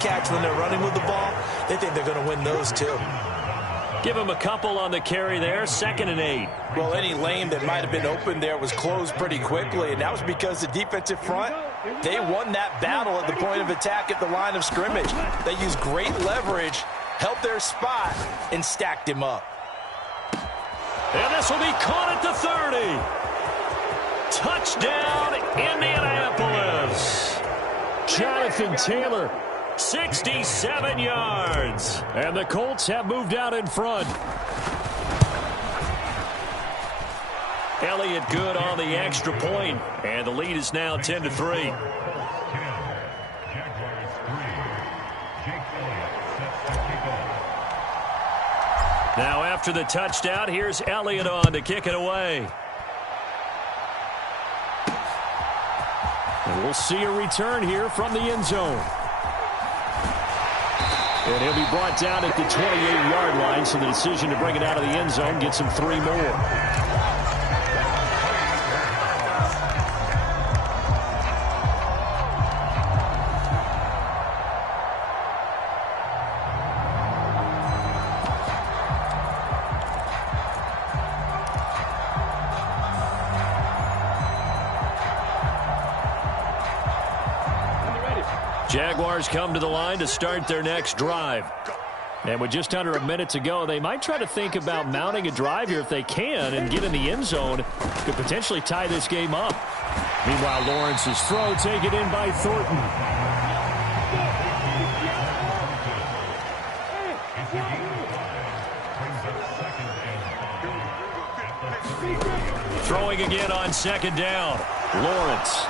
catch when they're running with the ball, they think they're going to win those too. Give him a couple on the carry there, 2nd and 8. Well, any lane that might have been open there was closed pretty quickly, and that was because the defensive front, they won that battle at the point of attack at the line of scrimmage. They used great leverage, held their spot, and stacked him up. And this will be caught at the 30. Touchdown, Indianapolis. Jonathan Taylor, 67 yards. And the Colts have moved out in front. Elliott good on the extra point, and the lead is now 10-3. Now after the touchdown, here's Elliott on to kick it away. And we'll see a return here from the end zone. And he'll be brought down at the 28-yard line, so the decision to bring it out of the end zone gets him 3 more. Jaguars come to the line to start their next drive. And with just under a minute to go, they might try to think about mounting a drive here if they can and get in the end zone. Could potentially tie this game up. Meanwhile, Lawrence's throw taken in by Thornton. Throwing again on 2nd down. Lawrence.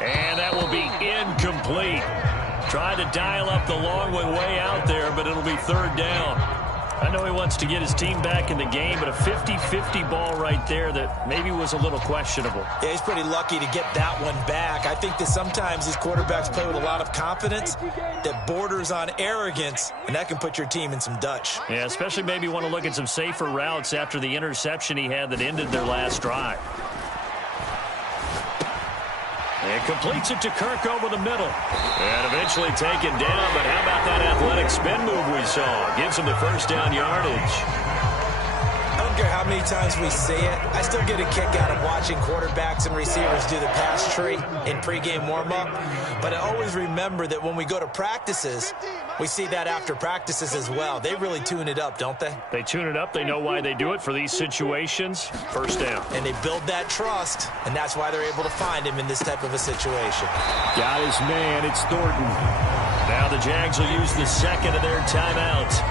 And that will be incomplete. Tried to dial up the long way out there, but it'll be 3rd down. I know he wants to get his team back in the game, but a 50-50 ball right there that maybe was a little questionable. Yeah, he's pretty lucky to get that one back. I think that sometimes these quarterbacks play with a lot of confidence that borders on arrogance, and that can put your team in some Dutch. Yeah, especially maybe want to look at some safer routes after the interception he had that ended their last drive. And completes it to Kirk over the middle. And eventually taken down, but how about that athletic spin move we saw? Gives him the 1st down yardage. I don't care how many times we say it, I still get a kick out of watching quarterbacks and receivers do the pass tree in pregame warm-up. But I always remember that when we go to practices, we see that after practices as well. They really tune it up, don't they? They tune it up. They know why they do it for these situations. 1st down. And they build that trust, and that's why they're able to find him in this type of a situation. Got his man. It's Thornton. Now the Jags will use the 2nd of their timeouts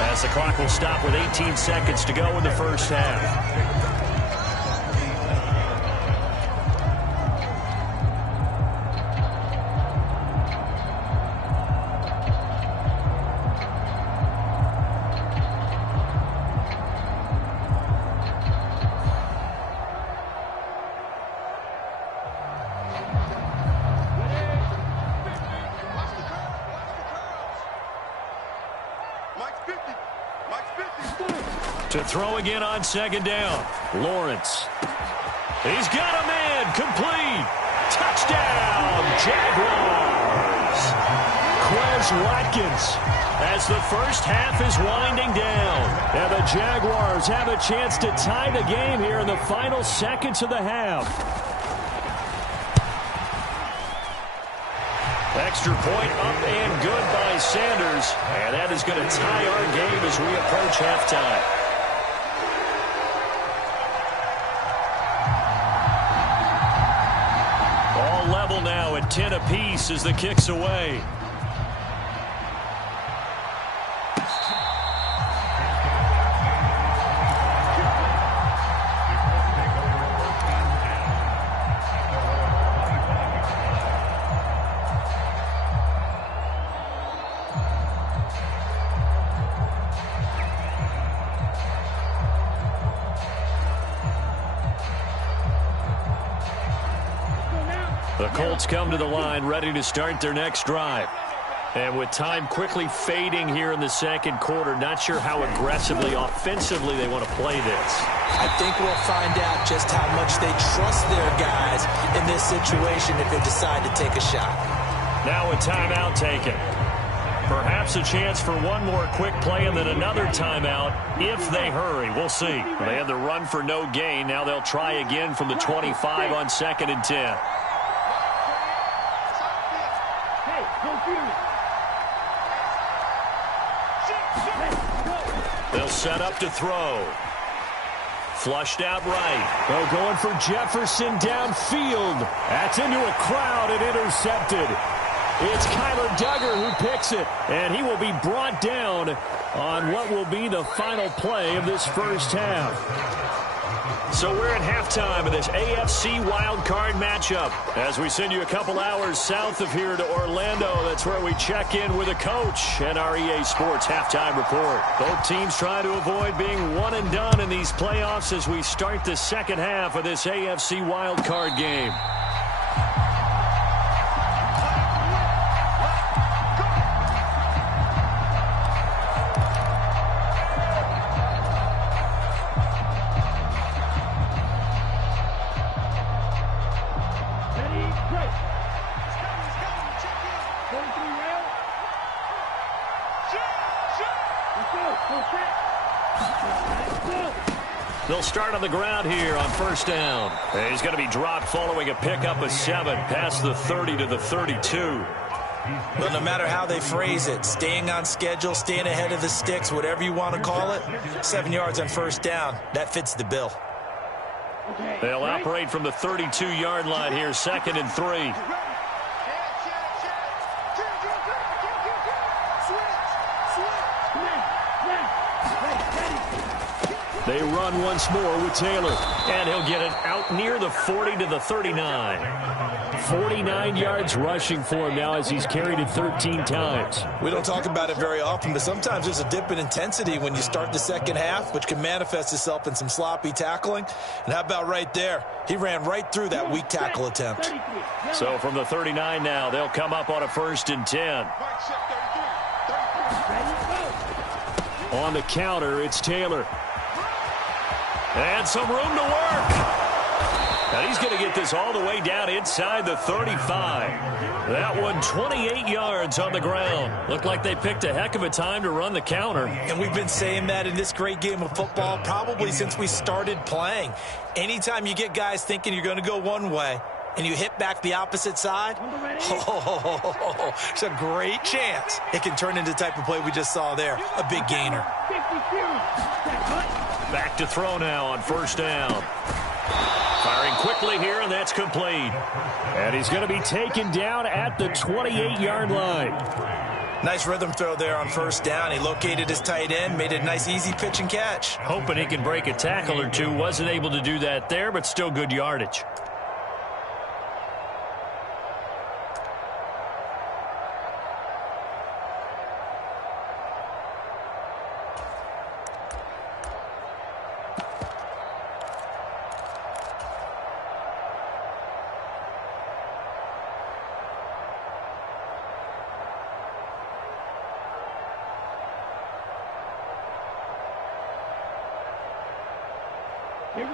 as the clock will stop with 18 seconds to go in the 1st half. To throw again on 2nd down. Lawrence. He's got a man. Complete. Touchdown, Jaguars. Quez Watkins as the 1st half is winding down. And the Jaguars have a chance to tie the game here in the final seconds of the half. Extra point up and good by Sanders. And that is going to tie our game as we approach halftime. Level now at 10 apiece as the kick's away. The Colts come to the line ready to start their next drive. And with time quickly fading here in the 2nd quarter, not sure how aggressively, offensively they want to play this. I think we'll find out just how much they trust their guys in this situation if they decide to take a shot. Now a timeout taken. Perhaps a chance for one more quick play and then another timeout if they hurry. We'll see. They had the run for no gain. Now they'll try again from the 25 on 2nd and 10. They'll set up to throw. Flushed out right. They're going for Jefferson downfield. That's into a crowd and intercepted. It's Kyler Duggar who picks it, and he will be brought down on what will be the final play of this first half. So we're at halftime of this AFC wildcard matchup. As we send you a couple hours south of here to Orlando, that's where we check in with a coach and our EA Sports halftime report. Both teams try to avoid being one and done in these playoffs as we start the second half of this AFC wildcard game. They'll start on the ground here on first down. He's going to be dropped following a pickup of 7 past the 30 to the 32. Well, no matter how they phrase it, staying on schedule, staying ahead of the sticks, whatever you want to call it, 7 yards on first down, that fits the bill. They'll operate from the 32-yard line here, 2nd and 3. They run once more with Taylor. And he'll get it out near the 40 to the 39. 49 yards rushing for him now as he's carried it 13 times. We don't talk about it very often, but sometimes there's a dip in intensity when you start the second half, which can manifest itself in some sloppy tackling. And how about right there? He ran right through that weak tackle attempt. So from the 39 now, they'll come up on a 1st and 10. On the counter, it's Taylor. And some room to work. And he's going to get this all the way down inside the 35. That one 28 yards on the ground. Looked like they picked a heck of a time to run the counter. And we've been saying that in this great game of football probably since we started playing. Anytime you get guys thinking you're going to go one way and you hit back the opposite side, it's a great chance it can turn into the type of play we just saw there, a big gainer. Back to throw now on first down. Firing quickly here, and that's complete. And he's going to be taken down at the 28-yard line. Nice rhythm throw there on first down. He located his tight end, made it a nice easy pitch and catch. Hoping he can break a tackle or two. Wasn't able to do that there, but still good yardage.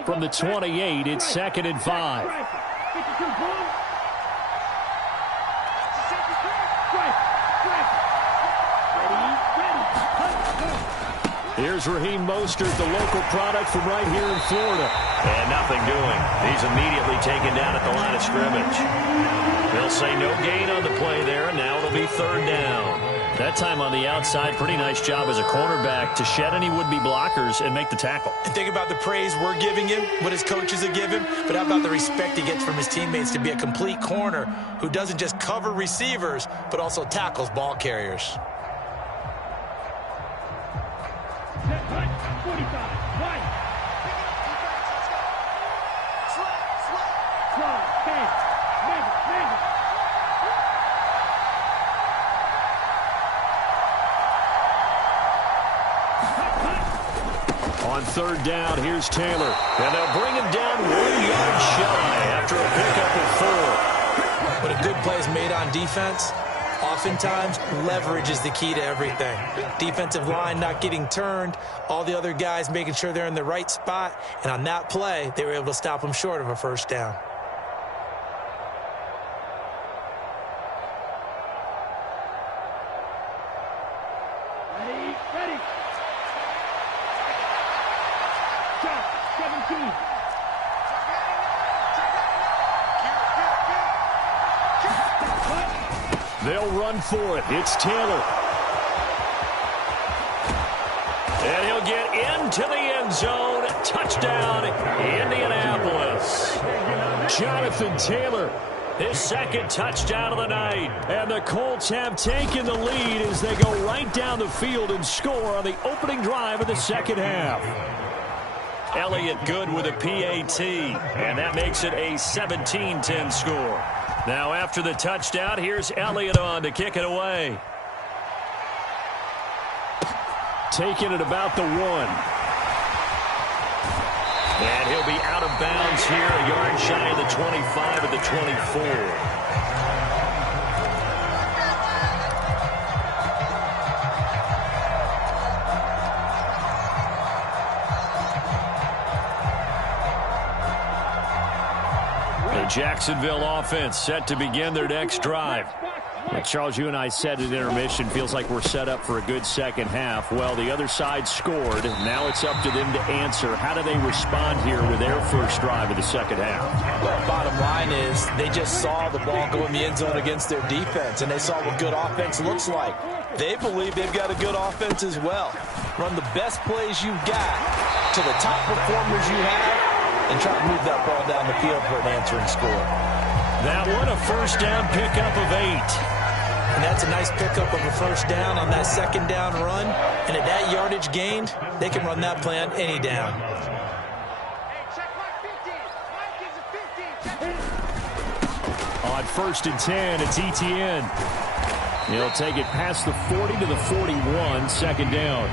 From the 28, it's 2nd and 5. Here's Raheem Mostert, the local product from right here in Florida. And nothing doing. He's immediately taken down at the line of scrimmage. They'll say no gain on the play there, and now it'll be 3rd down. That time on the outside, pretty nice job as a cornerback to shed any would-be blockers and make the tackle. And think about the praise we're giving him, what his coaches are giving, but how about the respect he gets from his teammates to be a complete corner who doesn't just cover receivers, but also tackles ball carriers. On 3rd down, here's Taylor. And they'll bring him down 1 yard shy after a pickup of 4. But a good play is made on defense. Oftentimes, leverage is the key to everything. Defensive line not getting turned, all the other guys making sure they're in the right spot, and on that play, they were able to stop them short of a 1st down. They'll run for it. It's Taylor. And he'll get into the end zone. Touchdown, Indianapolis. Jonathan Taylor, his second touchdown of the night. And the Colts have taken the lead as they go right down the field and score on the opening drive of the second half. Elliott good with a PAT, and that makes it a 17-10 score. Now after the touchdown, here's Elliott on to kick it away. Taking it about the 1. And he'll be out of bounds here, a yard shy of the 25 at the 24. The Jacksonville offense set to begin their next drive. Charles, you and I said at intermission, feels like we're set up for a good second half. Well, the other side scored. Now it's up to them to answer. How do they respond here with their first drive of the second half? Well, bottom line is they just saw the ball go in the end zone against their defense, and they saw what good offense looks like. They believe they've got a good offense as well. Run the best plays you've got to the top performers you have, and try to move that ball down the field for an answering score. That one, a first down pickup of 8. And that's a nice pickup of a first down on that second down run. And at that yardage gained, they can run that play on any down. On 1st and 10, it's Etienne. He'll take it past the 40 to the 41, second down.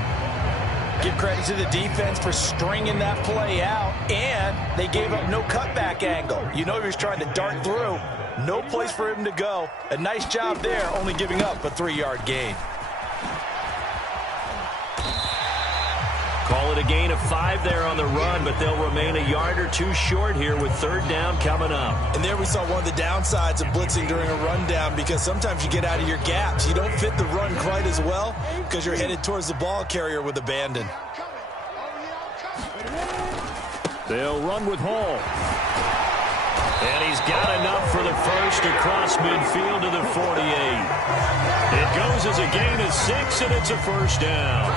Give credit to the defense for stringing that play out, and they gave up no cutback angle. You know he was trying to dart through. No place for him to go. A nice job there, only giving up a 3-yard gain. Call it a gain of 5 there on the run, but they'll remain a yard or 2 short here with third down coming up. And there we saw one of the downsides of blitzing during a rundown, because sometimes you get out of your gaps. You don't fit the run quite as well because you're headed towards the ball carrier with abandon. They'll run with Hall. And he's got enough for the first across midfield to the 48. It goes as a gain of 6, and it's a first down.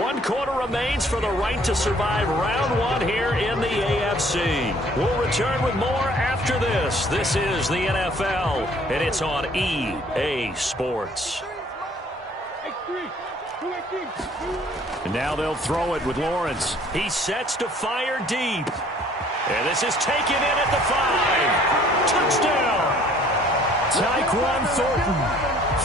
One quarter remains for the right to survive round 1 here in the AFC. We'll return with more after this. This is the NFL, and it's on EA Sports. And now they'll throw it with Lawrence. He sets to fire deep. And this is taken in at the 5. Touchdown! Tyquan Thornton,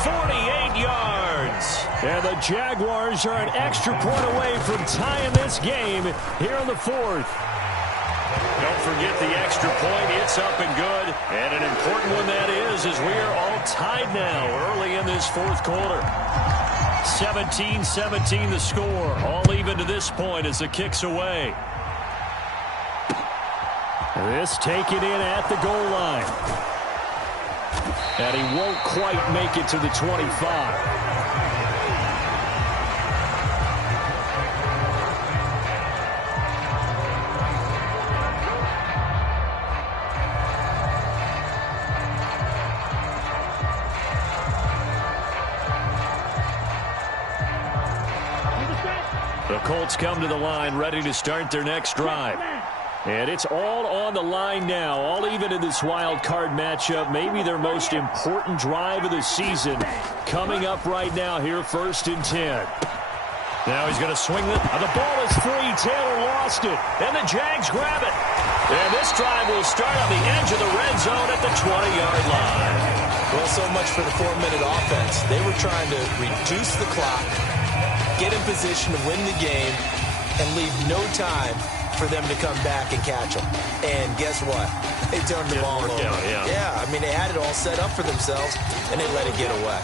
48 yards. And the Jaguars are an extra point away from tying this game here in the 4th. Don't forget the extra point. It's up and good. And an important one that is, as we are all tied now early in this 4th quarter. 17-17 the score. All even to this point as the kick's away. This taken in at the goal line. And he won't quite make it to the 25. The Colts come to the line ready to start their next drive. And it's all on the line now, all even in this wild card matchup. Maybe their most important drive of the season coming up right now here, 1st and 10. Now he's going to swing it. The ball is free. Taylor lost it. And the Jags grab it. And this drive will start on the edge of the red zone at the 20-yard line. Well, so much for the 4-minute offense. They were trying to reduce the clock, get in position to win the game, and leave no time for them to come back and catch them. And guess what? They turned the ball over. Yeah, I mean, they had it all set up for themselves, and they let it get away.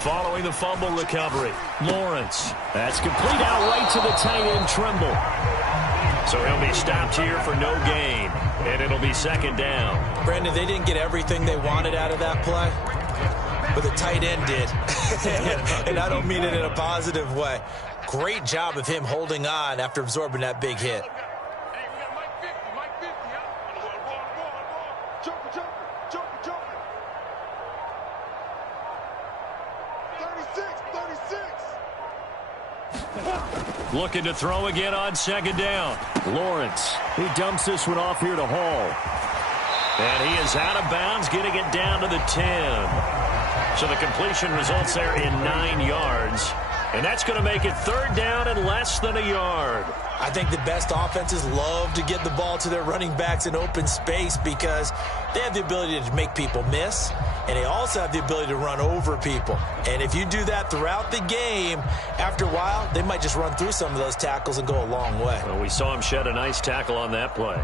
Following the fumble recovery, Lawrence. That's complete out right to the tight end, Trimble. So he'll be stopped here for no gain, and it'll be second down. Brandon, they didn't get everything they wanted out of that play, but the tight end did. And I don't mean it in a positive way. Great job of him holding on after absorbing that big hit. Looking to throw again on second down. Lawrence, he dumps this one off here to Hall. And he is out of bounds, getting it down to the 10. So the completion results there in 9 yards. And that's going to make it third down and less than a yard. I think the best offenses love to get the ball to their running backs in open space because they have the ability to make people miss, and they also have the ability to run over people. And if you do that throughout the game, after a while, they might just run through some of those tackles and go a long way. Well, we saw him shed a nice tackle on that play.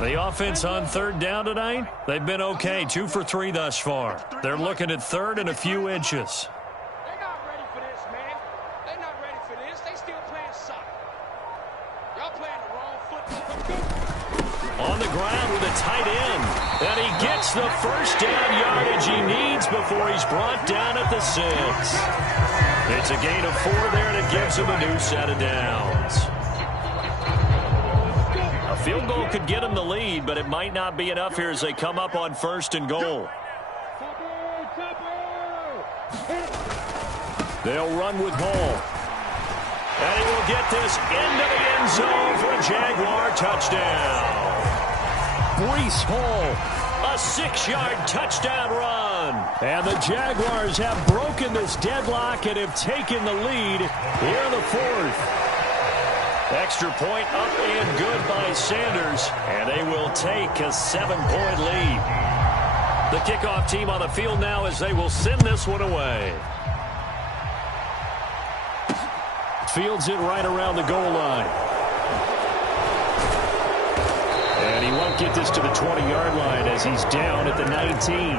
The offense on third down tonight, they've been okay, 2 for 3 thus far. They're looking at third and a few inches. On the ground with a tight end. And he gets the first down yardage he needs before he's brought down at the 6. It's a gain of 4 there, and it gives him a new set of downs. A field goal could get him the lead, but it might not be enough here as they come up on first and goal. They'll run with Hall. And he will get this into the end zone for a Jaguar touchdown. Breece Hall, a 6-yard touchdown run. And the Jaguars have broken this deadlock and have taken the lead here in the 4th. Extra point up and good by Sanders. And they will take a 7-point lead. The kickoff team on the field now as they will send this one away. Fields it right around the goal line. And he won't get this to the 20-yard line as he's down at the 19.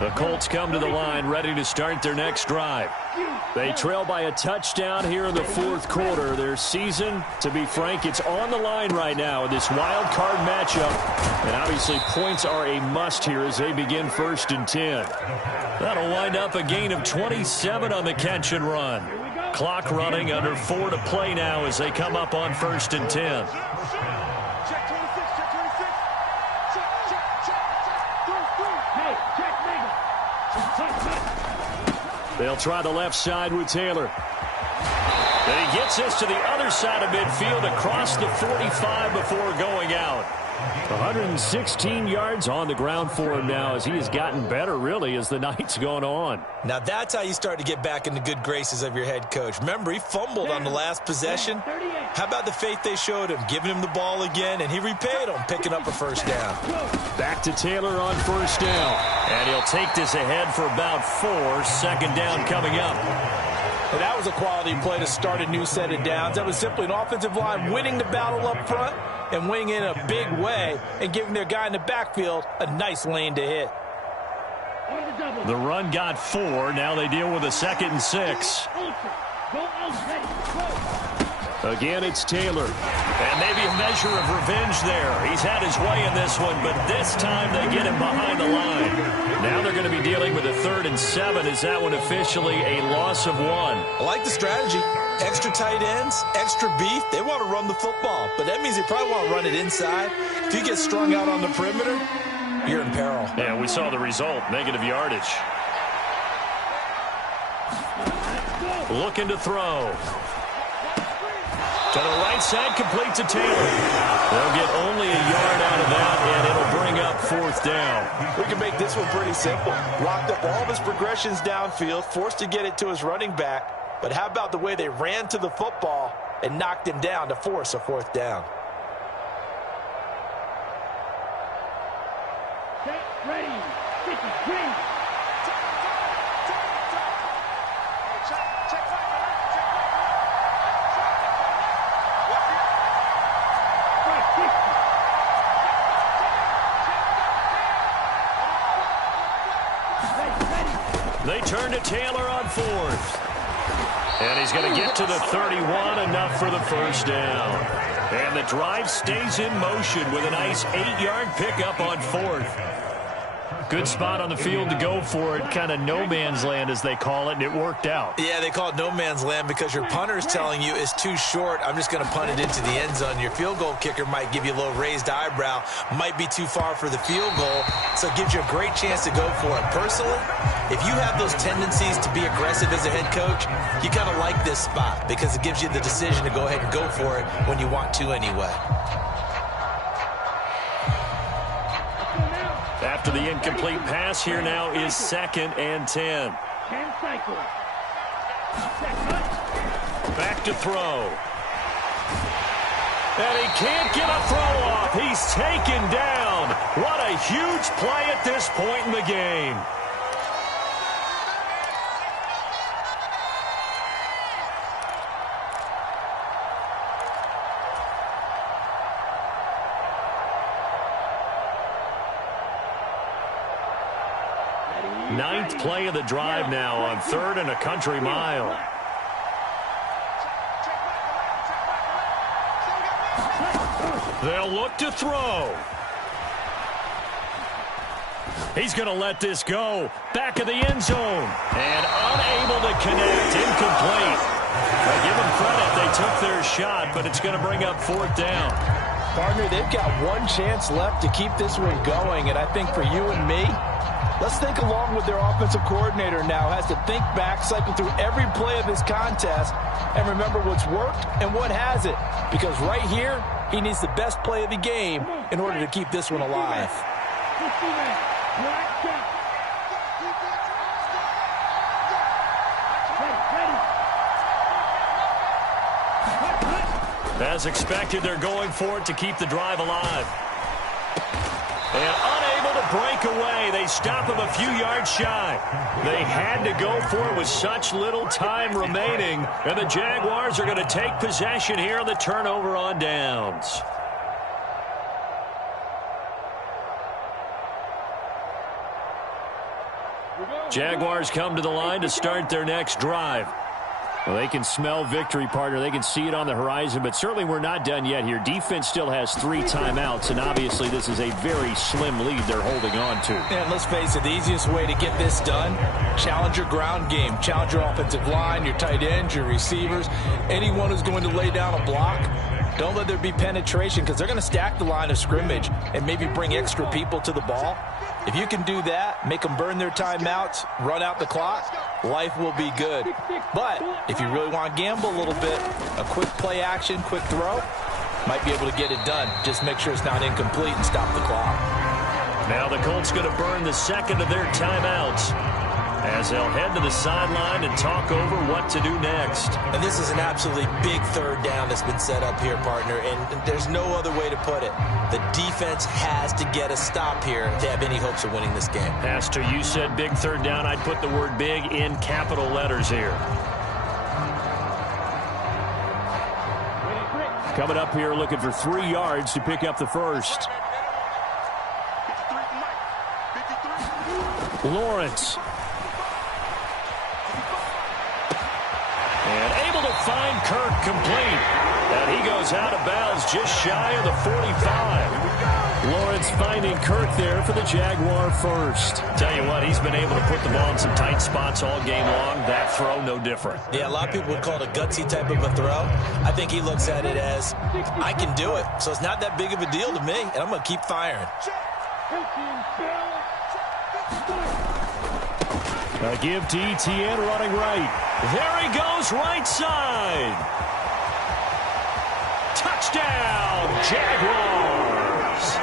The Colts come to the line ready to start their next drive. They trail by a touchdown here in the 4th quarter. Their season, to be frank, it's on the line right now in this wild card matchup. And obviously points are a must here as they begin 1st and 10. That'll wind up a gain of 27 on the catch and run. Clock running under 4 to play now as they come up on 1st and 10. They'll try the left side with Taylor. And he gets this to the other side of midfield across the 45 before going out. 116 yards on the ground for him now as he has gotten better, really, as the night's gone on. Now that's how you start to get back in the good graces of your head coach. Remember, he fumbled on the last possession. How about the faith they showed him, giving him the ball again, and he repaid them, picking up a first down. Back to Taylor on first down. And he'll take this ahead for about 4. Second down coming up. And that was a quality play to start a new set of downs. That was simply an offensive line winning the battle up front and winning in a big way and giving their guy in the backfield a nice lane to hit. The run got 4. Now they deal with a 2nd and 6. Again, it's Taylor. And maybe a measure of revenge there. He's had his way in this one, but this time they get him behind the line. Now they're going to be dealing with a 3rd and 7. Is that one officially a loss of 1? I like the strategy. Extra tight ends, extra beef. They want to run the football, but that means they probably want to run it inside. If you get strung out on the perimeter, you're in peril. Yeah, we saw the result, negative yardage. Looking to throw. To the right side, complete to Taylor. They'll get only a yard out of that, and it'll bring up 4th down. We can make this one pretty simple. Locked up all of his progressions downfield, forced to get it to his running back. But how about the way they ran to the football and knocked him down to force a 4th down? Set, ready, 50, green. They turn to Taylor on 4th. And he's going to get to the 31, enough for the first down. And the drive stays in motion with a nice 8-yard pickup on 4th. Good spot on the field to go for it. Kind of no man's land, as they call it, and it worked out. Yeah, they call it no man's land because your punter is telling you it's too short. I'm just going to punt it into the end zone. Your field goal kicker might give you a little raised eyebrow. Might be too far for the field goal, so it gives you a great chance to go for it. Personally, if you have those tendencies to be aggressive as a head coach, you kind of like this spot because it gives you the decision to go ahead and go for it when you want to anyway. After the incomplete pass, here now is 2nd and 10. Back to throw. And he can't get a throw off. He's taken down. What a huge play at this point in the game. Ninth play of the drive now on 3rd and a country mile. They'll look to throw. He's going to let this go. Back of the end zone. And unable to connect. Incomplete. I give them credit. They took their shot, but it's going to bring up 4th down. Partner, they've got one chance left to keep this one going, and I think for you and me, let's think along with their offensive coordinator now. Has to think back, cycle through every play of this contest, and remember what's worked and what hasn't. Because right here, he needs the best play of the game in order to keep this one alive. As expected, they're going for it to keep the drive alive. And unable to break away. They stop him a few yards shy. They had to go for it with such little time remaining. And the Jaguars are going to take possession here on the turnover on downs. Jaguars come to the line to start their next drive. Well, they can smell victory, partner. They can see it on the horizon, but certainly we're not done yet here. Defense still has 3 timeouts, and obviously this is a very slim lead they're holding on to. And let's face it, the easiest way to get this done, challenge your ground game. Challenge your offensive line, your tight ends, your receivers, anyone who's going to lay down a block. Don't let there be penetration because they're going to stack the line of scrimmage and maybe bring extra people to the ball. If you can do that, make them burn their timeouts, run out the clock, life will be good. But if you really want to gamble a little bit, a quick play action, quick throw, might be able to get it done. Just make sure it's not incomplete and stop the clock. Now the Colts going to burn the second of their timeouts as they'll head to the sideline and talk over what to do next. And this is an absolutely big 3rd down that's been set up here, partner, and there's no other way to put it. The defense has to get a stop here to have any hopes of winning this game. Pastor, you said big 3rd down. I'd put the word big in capital letters here. Coming up here looking for 3 yards to pick up the first. Lawrence. And able to find Kirk complete. And he goes out of bounds just shy of the 45. Lawrence finding Kirk there for the Jaguar first. Tell you what, he's been able to put the ball in some tight spots all game long. That throw, no different. Yeah, a lot of people would call it a gutsy type of a throw. I think he looks at it as, I can do it. So it's not that big of a deal to me, and I'm going to keep firing. A give to Etienne running right. There he goes, right side. Touchdown, Jaguars.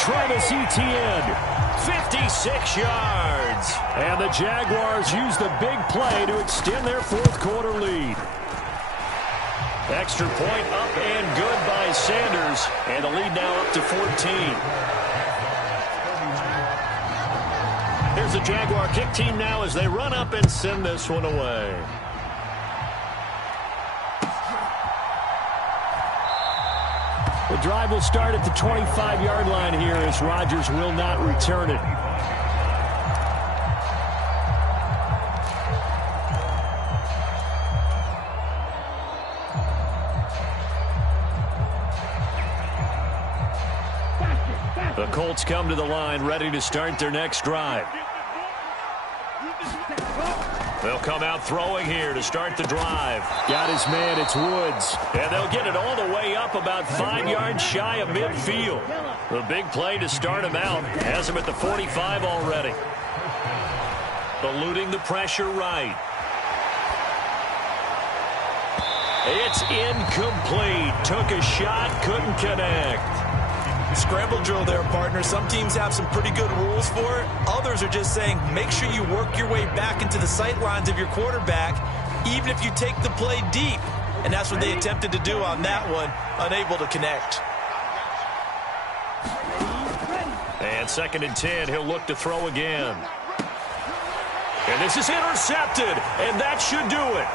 Travis Etienne, 56 yards. And the Jaguars use the big play to extend their 4th quarter lead. Extra point up and good by Sanders. And the lead now up to 14. Here's the Jaguar kick team now as they run up and send this one away. The drive will start at the 25-yard line here as Rodgers will not return it. The Colts come to the line, ready to start their next drive. They'll come out throwing here to start the drive. Got his man, it's Woods. And they'll get it all the way up about 5 yards shy of midfield. The big play to start him out. Has him at the 45 already. Eluding the pressure right. It's incomplete. Took a shot, couldn't connect. Scramble drill there, partner. Some teams have some pretty good rules for it. Others are just saying make sure you work your way back into the sight lines of your quarterback, even if you take the play deep. And that's what they attempted to do on that one, unable to connect. And 2nd and 10, he'll look to throw again. And this is intercepted, and that should do it.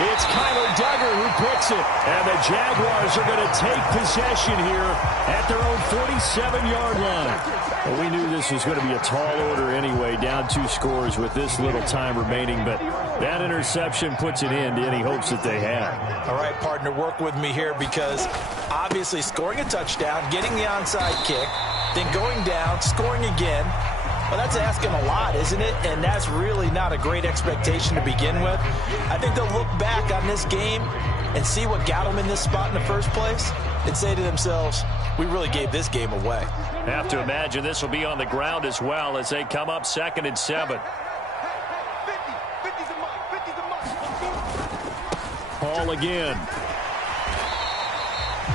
It's Kyler Duggar who picks it, and the Jaguars are going to take possession here at their own 47-yard line. Well, we knew this was going to be a tall order anyway, down 2 scores with this little time remaining, but that interception puts an end to any hopes that they had. All right, partner, work with me here because obviously scoring a touchdown, getting the onside kick, then going down, scoring again. Well, that's asking a lot, isn't it? And that's really not a great expectation to begin with. I think they'll look back on this game and see what got them in this spot in the first place and say to themselves, we really gave this game away. Have to imagine this will be on the ground as well as they come up 2nd and 7. Ball again.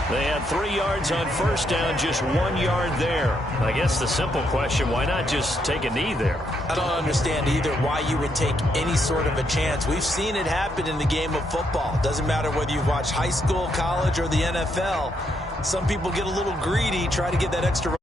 They had 3 yards on first down, just 1 yard there. I guess the simple question, why not just take a knee there? I don't understand either why you would take any sort of a chance. We've seen it happen in the game of football. Doesn't matter whether you've watched high school, college, or the NFL. Some people get a little greedy, try to get that extra